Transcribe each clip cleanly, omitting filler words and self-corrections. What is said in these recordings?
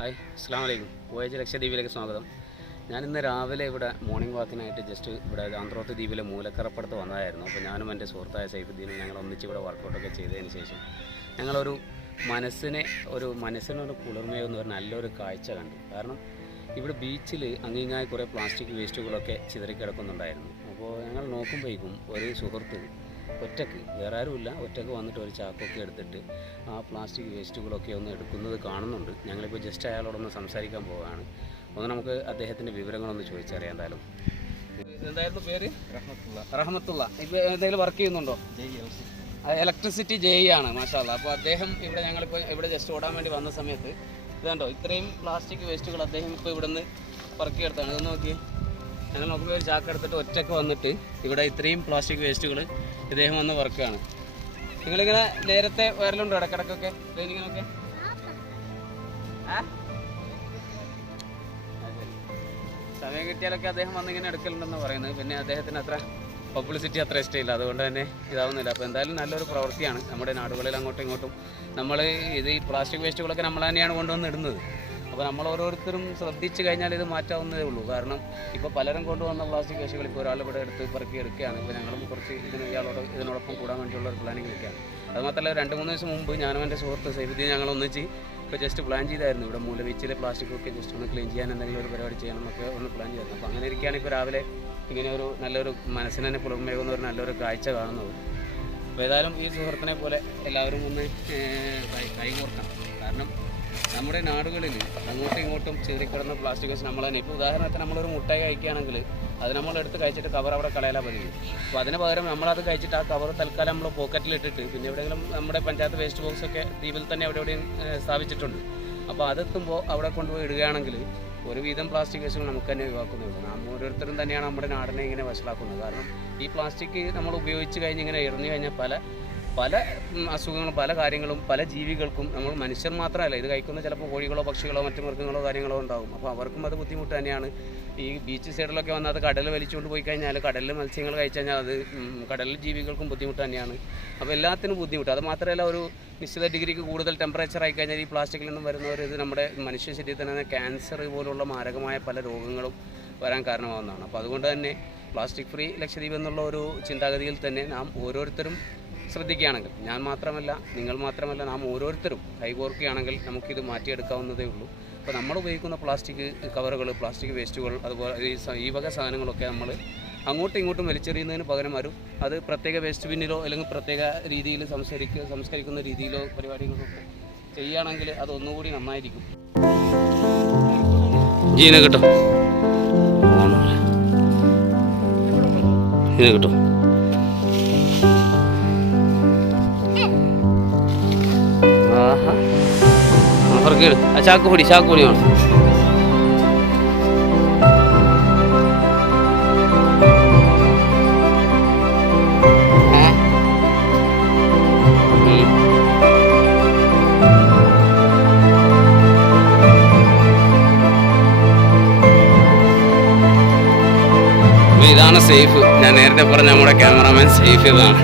Hi, അസ്സലാമു അലൈക്കും. Voyage ലക്ഷദ്വീപിലേക്ക് സ്വാഗതം. ഞാനിന്ന് രാവിലെ ഇവിടെ മോർണിംഗ് വാക്കിനായിട്ട് ജസ്റ്റ് ഇവിടെ ആന്ത്രോത്ത് ദ്വീപിലെ മൂലക്കറപ്പുറത്ത് വന്നതായിരുന്നു. അപ്പോൾ ഞാനും എൻ്റെ സുഹൃത്തായ സൈഫുദ്ദീനും ഞങ്ങൾ ഒന്നിച്ച് ഇവിടെ വർക്കൗട്ടൊക്കെ ചെയ്തതിന് ശേഷം ഞങ്ങളൊരു മനസ്സിനൊരു കുളിർമയെന്ന് പറഞ്ഞാൽ നല്ലൊരു കാഴ്ച കണ്ടു. കാരണം ഇവിടെ ബീച്ചിൽ അങ്ങിങ്ങായി കുറേ പ്ലാസ്റ്റിക് വേസ്റ്റുകളൊക്കെ ചിതറിക്കിടക്കുന്നുണ്ടായിരുന്നു. അപ്പോൾ ഞങ്ങൾ നോക്കുമ്പോഴേക്കും ഒരു സുഹൃത്ത് ഒറ്റക്ക്, വേറെ ആരുമില്ല, ഒറ്റക്ക് വന്നിട്ട് ഒരു ചാക്കൊക്കെ എടുത്തിട്ട് ആ പ്ലാസ്റ്റിക് വേസ്റ്റുകളൊക്കെ ഒന്ന് എടുക്കുന്നത് കാണുന്നുണ്ട്. ഞങ്ങളിപ്പോൾ ജസ്റ്റ് അയാളോടൊന്ന് സംസാരിക്കാൻ പോവുകയാണ്. ഒന്ന് നമുക്ക് അദ്ദേഹത്തിൻ്റെ വിവരങ്ങളൊന്ന് ചോദിച്ചറിയാം. എന്തായിരുന്നു പേര്? റഹ്മത്തുള്ള. ഇപ്പോൾ എന്തെങ്കിലും വർക്ക് ചെയ്യുന്നുണ്ടോ? ഇലക്ട്രിസിറ്റി JE ആണ്. മാഷാഅല്ലാഹ്. അപ്പോൾ അദ്ദേഹം ഞങ്ങളിപ്പോൾ ഇവിടെ ജസ്റ്റ് ഓടാൻ വേണ്ടി വന്ന സമയത്ത് ഇതുണ്ടോ, ഇത്രയും പ്ലാസ്റ്റിക് വേസ്റ്റുകൾ അദ്ദേഹം ഇപ്പോൾ ഇവിടെ നിന്ന് പറക്കിയെടുത്താണ്. ഇതൊന്ന് നോക്കി. ഞങ്ങൾ നോക്കുമ്പോൾ ഒരു ചാക്ക് എടുത്തിട്ട് ഒറ്റക്ക് വന്നിട്ട് ഇവിടെ ഇത്രയും പ്ലാസ്റ്റിക് വേസ്റ്റുകൾ ഇദ്ദേഹം വന്ന് വർക്കാണ്. നിങ്ങളിങ്ങനെ നേരത്തെ വരലുണ്ടോ ഇടക്കിടക്കൊക്കെ ട്രെയിനിങ്ങിനൊക്കെ? സമയം കിട്ടിയാലൊക്കെ അദ്ദേഹം വന്നിങ്ങനെ എടുക്കലുണ്ടെന്ന് പറയുന്നത്. പിന്നെ അദ്ദേഹത്തിന് അത്ര പബ്ലിസിറ്റി അത്ര ഇഷ്ടമില്ല, അതുകൊണ്ട് തന്നെ ഇതാവുന്നില്ല. അപ്പോൾ എന്തായാലും നല്ലൊരു പ്രവൃത്തിയാണ്. നമ്മുടെ നാടുകളിൽ അങ്ങോട്ടും ഇങ്ങോട്ടും ഈ പ്ലാസ്റ്റിക് വേസ്റ്റുകളൊക്കെ നമ്മൾ തന്നെയാണ് കൊണ്ടുവന്ന് ഇടുന്നത്. അപ്പോൾ നമ്മൾ ഓരോരുത്തരും ശ്രദ്ധിച്ചു കഴിഞ്ഞാൽ ഇത് മാറ്റാവുന്നതേ ഉള്ളൂ. കാരണം ഇപ്പോൾ പലരും കൊണ്ടുവന്ന പ്ലാസ്റ്റിക് വേസ്റ്റുകൾ ഇപ്പോൾ ഒരാൾ ഇവിടെ എടുത്ത് പെറുക്കി എടുക്കുകയാണ്. ഇപ്പോൾ ഞങ്ങളും കുറച്ച് ഇതിനോടൊപ്പം കൂടാൻ വേണ്ടിയുള്ള ഒരു പ്ലാനിങ് നിൽക്കുകയാണ്. അതുമാത്രമല്ല 2-3 ദിവസം മുമ്പ് ഞാനും എൻ്റെ സുഹൃത്ത് സൈഫുദ്ദീൻ ഞങ്ങൾ ഒന്നിച്ച് ഇപ്പോൾ ജസ്റ്റ് പ്ലാൻ ചെയ്തായിരുന്നു ഇവിടെ മൂല ബീച്ചിലെ പ്ലാസ്റ്റിക്കൊക്കെ ജസ്റ്റ് ഒന്ന് ക്ലീൻ ചെയ്യാൻ എന്തെങ്കിലും ഒരു പരിപാടി ചെയ്യണം എന്നൊക്കെ ഒന്ന് പ്ലാൻ ചെയ്തായിരുന്നു. അപ്പോൾ അങ്ങനെ ഇരിക്കുകയാണ് ഇപ്പോൾ രാവിലെ ഇങ്ങനെ ഒരു നല്ലൊരു മനസ്സിന് തന്നെ കുളിർമയേകുന്ന ഒരു നല്ലൊരു കാഴ്ച കാണുന്നത്. അപ്പോൾ ഏതായാലും ഈ സുഹൃത്തിനെ പോലെ എല്ലാവരും ഒന്ന് കൈകോർക്കണം. കാരണം നമ്മുടെ നാടുകളിൽ അങ്ങോട്ടും ഇങ്ങോട്ടും ചിതറിക്കിടന്ന പ്ലാസ്റ്റിക് വേസ്റ്റ് നമ്മൾ തന്നെ, ഇപ്പോൾ ഉദാഹരണത്തിന് നമ്മളൊരു മുട്ടായി കഴിക്കുകയാണെങ്കിൽ അത് നമ്മളെടുത്ത് കഴിച്ചിട്ട് കവർ അവിടെ കളയാൻ പതിവ്. അപ്പോൾ അതിന് പകരം നമ്മളത് കഴിച്ചിട്ട് ആ കവർ തൽക്കാലം നമ്മൾ പോക്കറ്റിലിട്ടിട്ട് പിന്നെ എവിടെയെങ്കിലും നമ്മുടെ പഞ്ചായത്ത് വേസ്റ്റ് ബോക്സൊക്കെ ദ്വീപിൽ തന്നെ എവിടെയും സ്ഥാപിച്ചിട്ടുണ്ട്. അപ്പോൾ അതെത്തുമ്പോൾ അവിടെ കൊണ്ടുപോയി ഇടുകയാണെങ്കിൽ ഒരുവിധം പ്ലാസ്റ്റിക് വേസ്റ്റുകൾ നമുക്ക് തന്നെ ഒഴിവാക്കുന്നുള്ളൂ. നാം ഓരോരുത്തരും തന്നെയാണ് നമ്മുടെ നാടിനെ ഇങ്ങനെ വഷളാക്കുന്നത്. കാരണം ഈ പ്ലാസ്റ്റിക് നമ്മൾ ഉപയോഗിച്ച് കഴിഞ്ഞ് ഇങ്ങനെ എറിഞ്ഞു കഴിഞ്ഞാൽ പല അസുഖങ്ങളും പല കാര്യങ്ങളും പല ജീവികൾക്കും, നമ്മൾ മനുഷ്യർ മാത്രമല്ല ഇത് കഴിക്കുന്ന ചിലപ്പോൾ കോഴികളോ പക്ഷികളോ മറ്റു മൃഗങ്ങളോ കാര്യങ്ങളോ ഉണ്ടാകും. അപ്പോൾ അവർക്കും അത് ബുദ്ധിമുട്ട് തന്നെയാണ്. ഈ ബീച്ച് സൈഡിലൊക്കെ വന്നാൽ അത് കടൽ വലിച്ചുകൊണ്ട് പോയി കഴിഞ്ഞാൽ കടലിൽ മത്സ്യങ്ങൾ കഴിച്ചു കഴിഞ്ഞാൽ അത് കടലിൽ ജീവികൾക്കും ബുദ്ധിമുട്ട് തന്നെയാണ്. അപ്പോൾ എല്ലാത്തിനും ബുദ്ധിമുട്ട്. അത് മാത്രമല്ല, ഒരു നിശ്ചിത ഡിഗ്രിക്ക് കൂടുതൽ ടെമ്പറേച്ചർ ആയി കഴിഞ്ഞാൽ ഈ പ്ലാസ്റ്റിക്കിൽ നിന്നും വരുന്നവർ ഇത് നമ്മുടെ മനുഷ്യ ശരീരത്തിൽ തന്നെ ക്യാൻസർ പോലുള്ള മാരകമായ പല രോഗങ്ങളും വരാൻ കാരണമാകുന്നതാണ്. അപ്പോൾ അതുകൊണ്ട് തന്നെ പ്ലാസ്റ്റിക് ഫ്രീ ലക്ഷദ്വീപ് എന്നുള്ള ഒരു ചിന്താഗതിയിൽ തന്നെ നാം ഓരോരുത്തരും ശ്രദ്ധിക്കുകയാണെങ്കിൽ, ഞാൻ മാത്രമല്ല നിങ്ങൾ മാത്രമല്ല നാം ഓരോരുത്തരും കൈകോർക്കുകയാണെങ്കിൽ നമുക്കിത് മാറ്റിയെടുക്കാവുന്നതേ ഉള്ളൂ. അപ്പോൾ നമ്മൾ ഉപയോഗിക്കുന്ന പ്ലാസ്റ്റിക് കവറുകൾ, പ്ലാസ്റ്റിക് വേസ്റ്റുകൾ, അതുപോലെ ഈ വക സാധനങ്ങളൊക്കെ നമ്മൾ അങ്ങോട്ടും ഇങ്ങോട്ടും വലിച്ചെറിയുന്നതിന് പകരം അത് പ്രത്യേക വേസ്റ്റ് ബിന്നിലോ അല്ലെങ്കിൽ പ്രത്യേക രീതിയിൽ സംസ്കരിക്കുന്ന രീതിയിലോ പരിപാടികളൊക്കെ ചെയ്യുകയാണെങ്കിൽ അതൊന്നുകൂടി നന്നായിരിക്കും. ജീന കേട്ടോ കേട്ടോ ചാക്കുപൊടി വേണം. ഇതാണ് സേഫ്. ഞാൻ നേരത്തെ പറഞ്ഞ നമ്മുടെ ക്യാമറാമാൻ സേഫ് ഇതാണ്.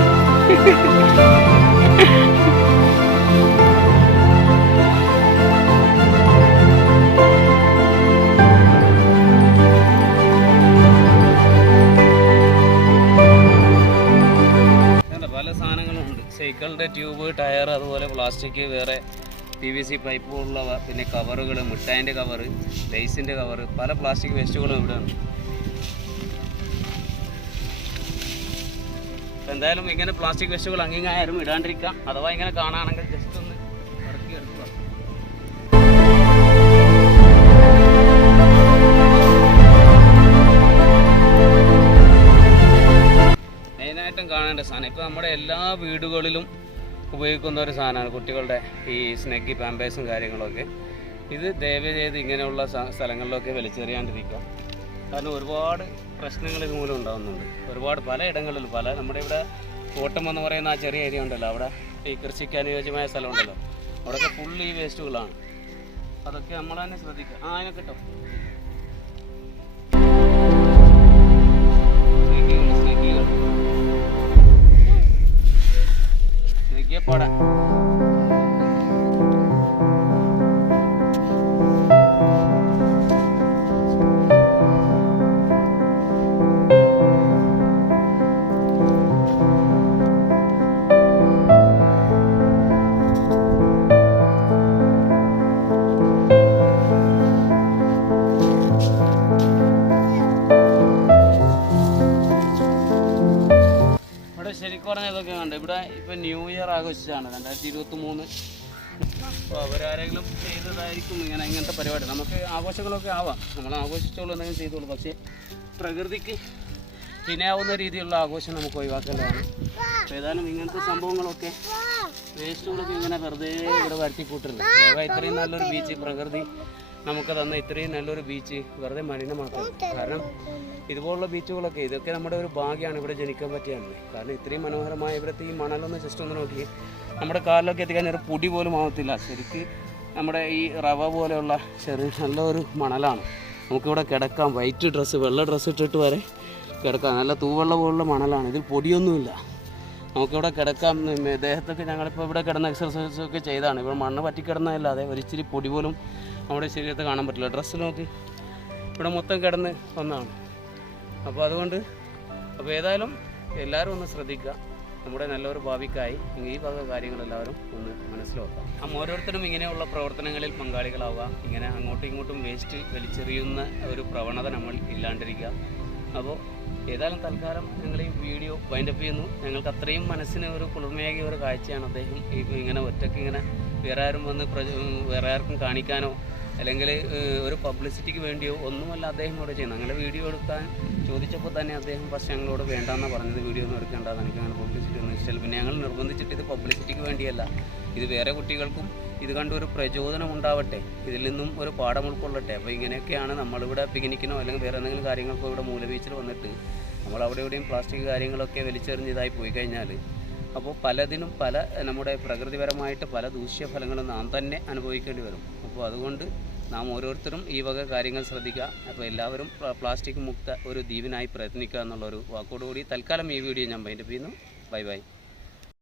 പല സാധനങ്ങളുണ്ട്. സൈക്കിളിൻ്റെ ട്യൂബ്, ടയർ, അതുപോലെ പ്ലാസ്റ്റിക്, വേറെ PVC പൈപ്പ് പോലുള്ളവ, പിന്നെ കവറുകൾ, മിഠായിൻ്റെ കവറ്, ലൈസിൻ്റെ കവറ്, പല പ്ലാസ്റ്റിക് വേസ്റ്റുകളും ഇവിടെ ഉണ്ട്. എന്തായാലും ഇങ്ങനെ പ്ലാസ്റ്റിക് വേസ്റ്റുകൾ അങ്ങിങ്ങായാലും ഇടാണ്ടിരിക്കാം. അഥവാ ഇങ്ങനെ കാണുകയാണെങ്കിൽ ജസ്റ്റ് ഒന്ന് ഇറക്കി എടുക്കുക. മെയിനായിട്ടും കാണേണ്ട സാധനം ഇപ്പോൾ നമ്മുടെ എല്ലാ വീടുകളിലും ഉപയോഗിക്കുന്ന ഒരു സാധനമാണ് കുട്ടികളുടെ ഈ സ്നെഗ്ഗി പാമ്പേഴ്സും കാര്യങ്ങളൊക്കെ. ഇത് ദയവ് ചെയ്ത് ഇങ്ങനെയുള്ള സ്ഥലങ്ങളിലൊക്കെ വലിച്ചെറിയാണ്ടിരിക്കുക. കാരണം ഒരുപാട് പ്രശ്നങ്ങൾ ഇതുമൂലം ഉണ്ടാകുന്നുണ്ട്. പല ഇടങ്ങളിലും നമ്മുടെ ഇവിടെ തോട്ടം എന്ന് പറയുന്ന ആ ചെറിയ ഏരിയ ഉണ്ടല്ലോ, അവിടെ ഈ കൃഷിക്ക് അനുയോജ്യമായ സ്ഥലം ഉണ്ടല്ലോ, അവിടെയൊക്കെ ഫുൾ ഈ വേസ്റ്റുകളാണ്. അതൊക്കെ നമ്മൾ തന്നെ ശ്രദ്ധിക്കുക. അതിനെ കേട്ടോ സ്നെഗ്ഗിയപ്പാടാ ഇപ്പം ന്യൂ ഇയർ ആഘോഷിച്ചാണ് 2023. അപ്പോൾ അവരാരെങ്കിലും ചെയ്തതായിരിക്കും ഇങ്ങനത്തെ പരിപാടി. നമുക്ക് ആഘോഷങ്ങളൊക്കെ ആവാം, നമ്മൾ ആഘോഷിച്ചോളൂ എന്തെങ്കിലും ചെയ്തോളൂ. പക്ഷേ പ്രകൃതിക്ക് പിന്നെയാവുന്ന രീതിയിലുള്ള ആഘോഷം നമുക്ക് ഒഴിവാക്കേണ്ടതാണ്. അപ്പോൾ ഏതായാലും ഇങ്ങനത്തെ സംഭവങ്ങളൊക്കെ വേസ്റ്റുകളൊക്കെ ഇങ്ങനെ വെറുതെ ഇവിടെ വരുത്തി കൂട്ടില്ല. ഇത്രയും നല്ലൊരു ബീച്ച് പ്രകൃതി നമുക്ക് തന്ന ഇത്രയും നല്ലൊരു ബീച്ച് വെറുതെ മലിനമാക്കണം. കാരണം ഇതുപോലുള്ള ബീച്ചുകളൊക്കെ ഇതൊക്കെ നമ്മുടെ ഒരു ഭാഗ്യമാണ് ഇവിടെ ജനിക്കാൻ പറ്റിയത്. കാരണം ഇത്രയും മനോഹരമായ ഇവിടുത്തെ ഈ മണലൊന്ന് ജസ്റ്റ് ഒന്ന് നോക്കി, നമ്മുടെ കാലിലൊക്കെ എത്തിക്കാൻ ഒരു പൊടി പോലും ആവത്തില്ല. ശരിക്ക് നമ്മുടെ ഈ റവ പോലെയുള്ള ചെറിയ നല്ലൊരു മണലാണ്. നമുക്കിവിടെ കിടക്കാം, വൈറ്റ് ഡ്രസ്സ് വെള്ള ഡ്രസ്സ് ഇട്ടിട്ട് വരെ കിടക്കാം. നല്ല തൂവെള്ള പോലുള്ള മണലാണ്, ഇതിൽ പൊടിയൊന്നുമില്ല. നമുക്കിവിടെ കിടക്കാം. ദേഹത്തൊക്കെ ഞങ്ങളിപ്പോൾ ഇവിടെ കിടന്ന എക്സർസൈസൊക്കെ ചെയ്താണ്. ഇവിടെ മണ്ണ് പറ്റിക്കിടന്നതല്ലാതെ ഒരിച്ചിരി പൊടി പോലും നമ്മുടെ ശരീരത്തെ കാണാൻ പറ്റില്ല. ഡ്രസ്സ് നോക്കി ഇവിടെ മൊത്തം കിടന്ന് ഒന്നാണ്. അപ്പോൾ ഏതായാലും എല്ലാവരും ഒന്ന് ശ്രദ്ധിക്കുക. നമ്മുടെ നല്ലൊരു ഭാവിക്കായി ഈ വക കാര്യങ്ങളെല്ലാവരും ഒന്ന് മനസ്സിലാക്കാം. ഓരോരുത്തരും ഇങ്ങനെയുള്ള പ്രവർത്തനങ്ങളിൽ പങ്കാളികളാവുക. ഇങ്ങനെ അങ്ങോട്ടും ഇങ്ങോട്ടും വേസ്റ്റ് വലിച്ചെറിയുന്ന ഒരു പ്രവണത നമ്മൾ ഇല്ലാണ്ടിരിക്കുക. അപ്പോൾ ഏതായാലും തൽക്കാലം ഞങ്ങൾ ഈ വീഡിയോ വൈൻഡപ്പ് ചെയ്യുന്നു. ഞങ്ങൾക്ക് അത്രയും മനസ്സിന് ഒരു കുളിർമയാകിയ ഒരു കാഴ്ചയാണ് അദ്ദേഹം ഇങ്ങനെ ഒറ്റയ്ക്ക് ഇങ്ങനെ വേറെ ആരും വന്ന് വേറെ ആർക്കും കാണിക്കാനോ അല്ലെങ്കിൽ ഒരു പബ്ലിസിറ്റിക്ക് വേണ്ടിയോ ഒന്നുമല്ല അദ്ദേഹം ഇവിടെ ചെയ്യുന്നത്. അങ്ങനെ വീഡിയോ എടുക്കാൻ ചോദിച്ചപ്പോൾ തന്നെ അദ്ദേഹം ഫസ്റ്റ് ഞങ്ങളോട് വേണ്ടാന്നാണ് പറഞ്ഞത്. വീഡിയോ ഒന്നും എടുക്കേണ്ടത്, എനിക്ക് അങ്ങനെ പബ്ലിസിറ്റി ഒന്നും ഇഷ്ടമല്ല. പിന്നെ ഞങ്ങൾ നിർബന്ധിച്ചിട്ട് ഇത് പബ്ലിസിറ്റിക്ക് വേണ്ടിയല്ല, ഇത് വേറെ കുട്ടികൾക്കും ഇത് കണ്ടൊരു പ്രചോദനം ഉണ്ടാവട്ടെ, ഇതിൽ നിന്നും ഒരു പാഠം ഉൾക്കൊള്ളട്ടെ. അപ്പോൾ ഇങ്ങനെയൊക്കെയാണ് നമ്മളിവിടെ പിക്നിക്കിനോ അല്ലെങ്കിൽ വേറെ എന്തെങ്കിലും കാര്യങ്ങൾക്കോ ഇവിടെ മൂല ബീച്ചിൽ വന്നിട്ട് നമ്മൾ അവിടെ എവിടെയും പ്ലാസ്റ്റിക് കാര്യങ്ങളൊക്കെ വലിച്ചെറിഞ്ഞ് ഇതായി പോയി കഴിഞ്ഞാൽ അപ്പോൾ പലതിനും നമ്മുടെ പ്രകൃതിപരമായിട്ട് പല ദൂഷ്യഫലങ്ങളും നാം തന്നെ അനുഭവിക്കേണ്ടി വരും. അപ്പോൾ അതുകൊണ്ട് നാം ഓരോരുത്തരും ഈ വക കാര്യങ്ങൾ ശ്രദ്ധിക്കുക. അപ്പോൾ എല്ലാവരും പ്ലാസ്റ്റിക് മുക്ത ഒരു ദ്വീപിനായി പ്രയത്നിക്കുക എന്നുള്ളൊരു വാക്കോടുകൂടി തൽക്കാലം ഈ വീഡിയോ ഞാൻ വൈൻഡപ്പ് ചെയ്യുന്നു. Bye bye.